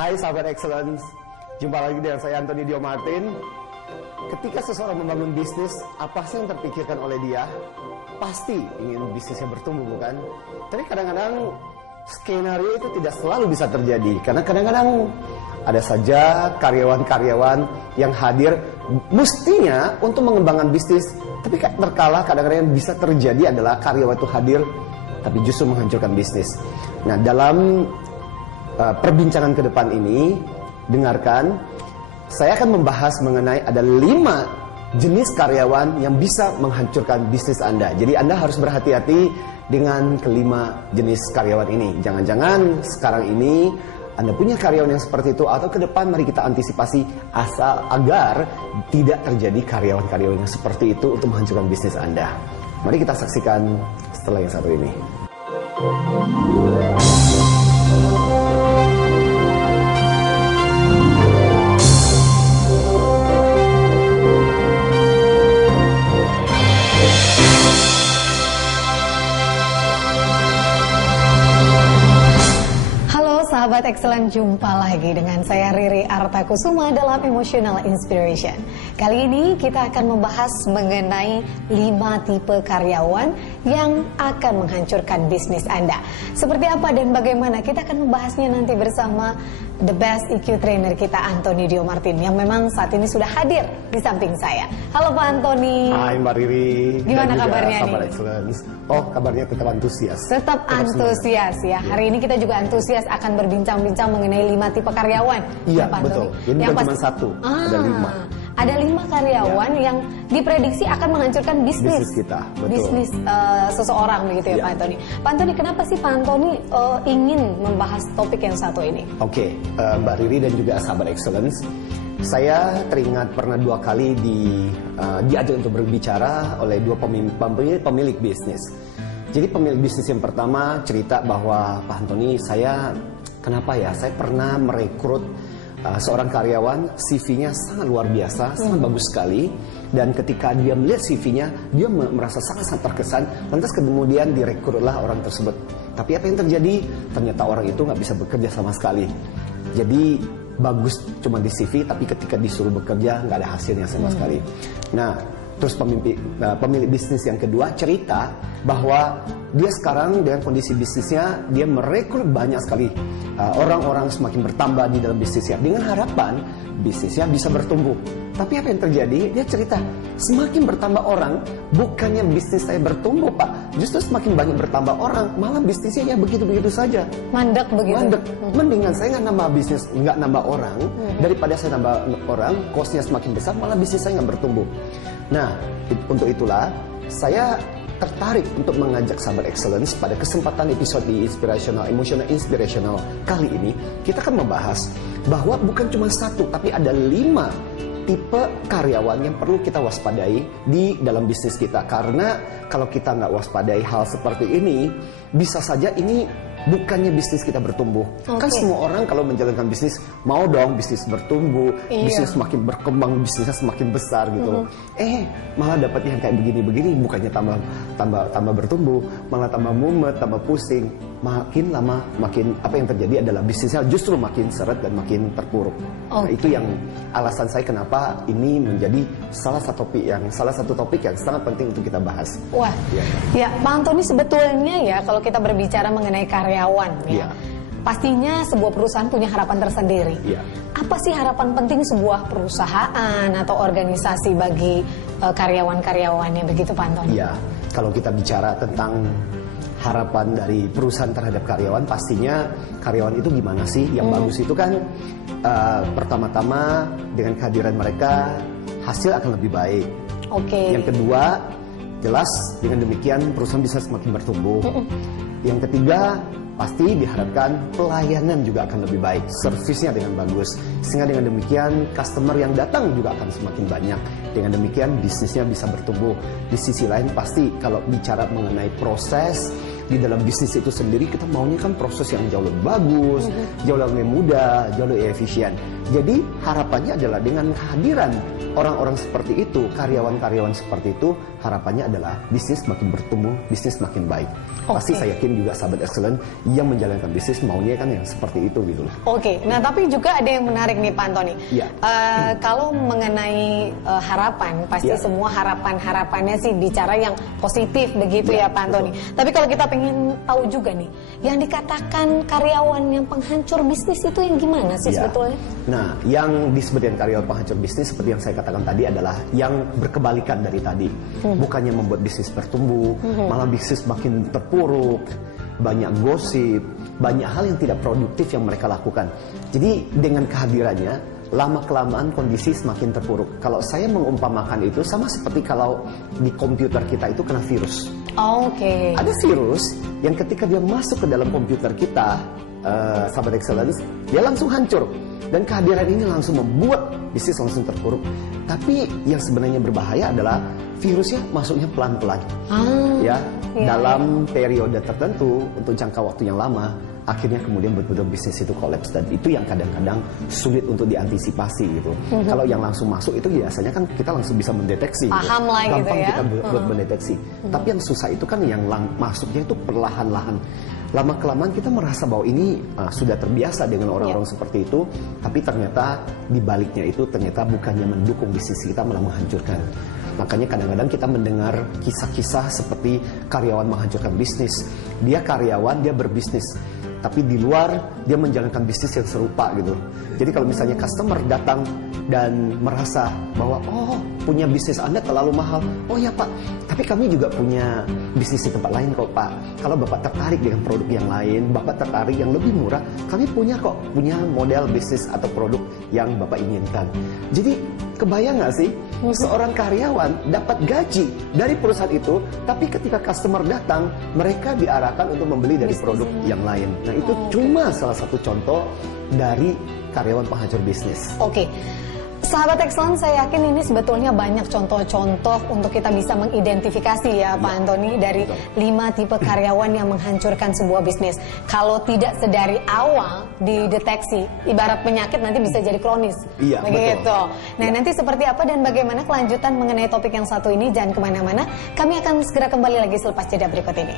Hai sahabat Excellence, jumpa lagi dengan saya Anthony Dio Martin. Ketika seseorang membangun bisnis, apa sih yang terpikirkan oleh dia? Pasti ingin bisnisnya bertumbuh, bukan? Tapi kadang-kadang skenario itu tidak selalu bisa terjadi, karena kadang-kadang ada saja karyawan-karyawan yang hadir mestinya untuk mengembangkan bisnis, tapi terkala kadang-kadang yang bisa terjadi adalah karyawan itu hadir tapi justru menghancurkan bisnis. Nah, dalam perbincangan ke depan ini, dengarkan, saya akan membahas mengenai ada 5 jenis karyawan yang bisa menghancurkan bisnis Anda. Jadi Anda harus berhati-hati dengan kelima jenis karyawan ini. Jangan-jangan sekarang ini Anda punya karyawan yang seperti itu, atau ke depan mari kita antisipasi asal agar tidak terjadi karyawan-karyawan yang seperti itu untuk menghancurkan bisnis Anda. Mari kita saksikan setelah yang satu ini. Sahabat Excellent, jumpa lagi dengan saya Riri Artakusuma dalam Emotional Inspiration. Kali ini kita akan membahas mengenai 5 tipe karyawan yang akan menghancurkan bisnis Anda. Seperti apa dan bagaimana, kita akan membahasnya nanti bersama the best EQ trainer kita, Anthony Dio Martin, yang memang saat ini sudah hadir di samping saya. Halo Pak Anthony. Hai Mbak Riri. Gimana kabarnya nih? Sahabat Excellence. Oh, kabarnya tetap antusias. Tetap antusias ya. Hari ini kita juga antusias akan berbincang-bincang mengenai 5 tipe karyawan. Iya, betul. Ini bukan cuma satu, ada 5. Ada 5 karyawan yang diprediksi akan menghancurkan bisnis kita, betul. Bisnis seseorang begitu ya, Pak Anthony. Pak Anthony, kenapa sih Pak Anthony ingin membahas topik yang satu ini? Oke, Mbak Riri dan juga sahabat Excellence, saya teringat pernah 2 kali diajak untuk berbicara oleh 2 pemilik bisnis. Jadi pemilik bisnis yang pertama cerita bahwa, Pak Anthony, saya pernah merekrut seorang karyawan, CV-nya sangat luar biasa, sangat bagus sekali. Dan ketika dia melihat CV-nya, dia merasa sangat terkesan. Lantas kemudian direkrutlah orang tersebut. Tapi apa yang terjadi? Ternyata orang itu nggak bisa bekerja sama sekali. Jadi bagus cuma di CV, tapi ketika disuruh bekerja nggak ada hasilnya sama sekali. Nah, terus pemilik bisnis yang kedua cerita bahwa dia sekarang dengan kondisi bisnisnya, dia merekrut banyak sekali orang-orang, semakin bertambah di dalam bisnisnya dengan harapan bisnisnya bisa bertumbuh. Tapi apa yang terjadi? Dia cerita, semakin bertambah orang, bukannya bisnis saya bertumbuh, Pak, justru semakin banyak bertambah orang, malah bisnisnya ya begitu-begitu saja. Mandek begitu. Mandek. Mendingan saya nggak nambah bisnis, nggak nambah orang, daripada saya nambah orang, cost-nya semakin besar, malah bisnis saya nggak bertumbuh. Nah, untuk itulah saya tertarik untuk mengajak sahabat Excellence pada kesempatan episode di Emotional Inspirational kali ini. Kita akan membahas bahwa bukan cuma 1, tapi ada 5 tipe karyawan yang perlu kita waspadai di dalam bisnis kita. Karena kalau kita nggak waspadai hal seperti ini, bisa saja ini bukannya bisnis kita bertumbuh. Kan semua orang kalau menjalankan bisnis mau dong bisnis bertumbuh, bisnis semakin berkembang, bisnisnya semakin besar gitu. Malah dapat yang kayak begini-begini, bukannya tambah bertumbuh, malah tambah mumet, tambah pusing. Makin lama makin apa yang terjadi adalah bisnisnya justru makin seret dan makin terpuruk. Nah, itu yang alasan saya kenapa ini menjadi salah satu topik yang sangat penting untuk kita bahas. Wah, ya Pak Anthony, sebetulnya ya kalau kita berbicara mengenai karyawan ya, pastinya sebuah perusahaan punya harapan tersendiri. Apa sih harapan penting sebuah perusahaan atau organisasi bagi karyawan-karyawannya begitu, Pak Anthony? Iya, kalau kita bicara tentang harapan dari perusahaan terhadap karyawan, pastinya karyawan itu gimana sih? Yang bagus itu kan pertama-tama dengan kehadiran mereka hasil akan lebih baik. Yang kedua, jelas dengan demikian perusahaan bisa semakin bertumbuh. Yang ketiga, pasti diharapkan pelayanan juga akan lebih baik, servisnya dengan bagus, sehingga dengan demikian customer yang datang juga akan semakin banyak. Dengan demikian bisnisnya bisa bertumbuh. Di sisi lain pasti kalau bicara mengenai proses di dalam bisnis itu sendiri, kita maunya kan proses yang jauh lebih bagus, jauh lebih mudah, jauh lebih efisien. Jadi harapannya adalah dengan kehadiran orang-orang seperti itu, karyawan-karyawan seperti itu, harapannya adalah bisnis makin bertumbuh, bisnis makin baik. Pasti saya yakin juga sahabat excellent yang menjalankan bisnis maunya kan yang seperti itu gitu loh. Oke, nah tapi juga ada yang menarik nih Pak Antoni. Iya. Kalau mengenai harapan, pasti semua harapannya sih bicara yang positif begitu ya Pak Antoni. Tapi kalau kita pengen tahu juga nih, yang dikatakan karyawan yang penghancur bisnis itu yang gimana sih sebetulnya? Nah, yang disebutkan karyawan penghancur bisnis seperti yang saya katakan tadi adalah yang berkebalikan dari tadi. Bukannya membuat bisnis bertumbuh, malah bisnis makin terpuruk, banyak gosip, banyak hal yang tidak produktif yang mereka lakukan. Jadi dengan kehadirannya, lama-kelamaan kondisi semakin terpuruk. Kalau saya mengumpamakan itu sama seperti kalau di komputer kita itu kena virus. Oke. Ada virus yang ketika dia masuk ke dalam komputer kita, sahabat excellence, dia langsung hancur. Dan kehadiran ini langsung membuat bisnis langsung terpuruk. Tapi yang sebenarnya berbahaya adalah virusnya masuknya pelan-pelan. Dalam periode tertentu untuk jangka waktu yang lama, akhirnya kemudian betul-betul bisnis itu kolaps, dan itu yang kadang-kadang sulit untuk diantisipasi gitu. Kalau yang langsung masuk itu biasanya kan kita langsung bisa mendeteksi. Paham gitu. lah Gampang gitu ya. kita buat mendeteksi. Tapi yang susah itu kan yang masuknya itu perlahan-lahan. Lama-kelamaan kita merasa bahwa ini sudah terbiasa dengan orang-orang seperti itu, tapi ternyata di baliknya itu ternyata bukannya mendukung bisnis kita, malah menghancurkan. Makanya kadang-kadang kita mendengar kisah-kisah seperti karyawan menghancurkan bisnis. Dia karyawan, dia berbisnis, tapi di luar dia menjalankan bisnis yang serupa gitu. Jadi kalau misalnya customer datang dan merasa bahwa punya bisnis Anda terlalu mahal, oh ya Pak, tapi kami juga punya bisnis di tempat lain kok Pak. Kalau Bapak tertarik dengan produk yang lain, Bapak tertarik yang lebih murah, kami punya model bisnis atau produk yang Bapak inginkan. Jadi kebayang nggak sih seorang karyawan dapat gaji dari perusahaan itu, tapi ketika customer datang, mereka diarahkan untuk membeli dari produk yang lain. Nah itu cuma salah satu contoh dari karyawan penghancur bisnis. Oke. Sahabat Excellence, saya yakin ini sebetulnya banyak contoh-contoh untuk kita bisa mengidentifikasi ya Pak Antoni dari 5 tipe karyawan yang menghancurkan sebuah bisnis. Kalau tidak sedari awal dideteksi, ibarat penyakit nanti bisa jadi kronis. Iya, begitu. betul. Nah, nanti seperti apa dan bagaimana kelanjutan mengenai topik yang satu ini, jangan kemana-mana. Kami akan segera kembali lagi selepas jeda berikut ini.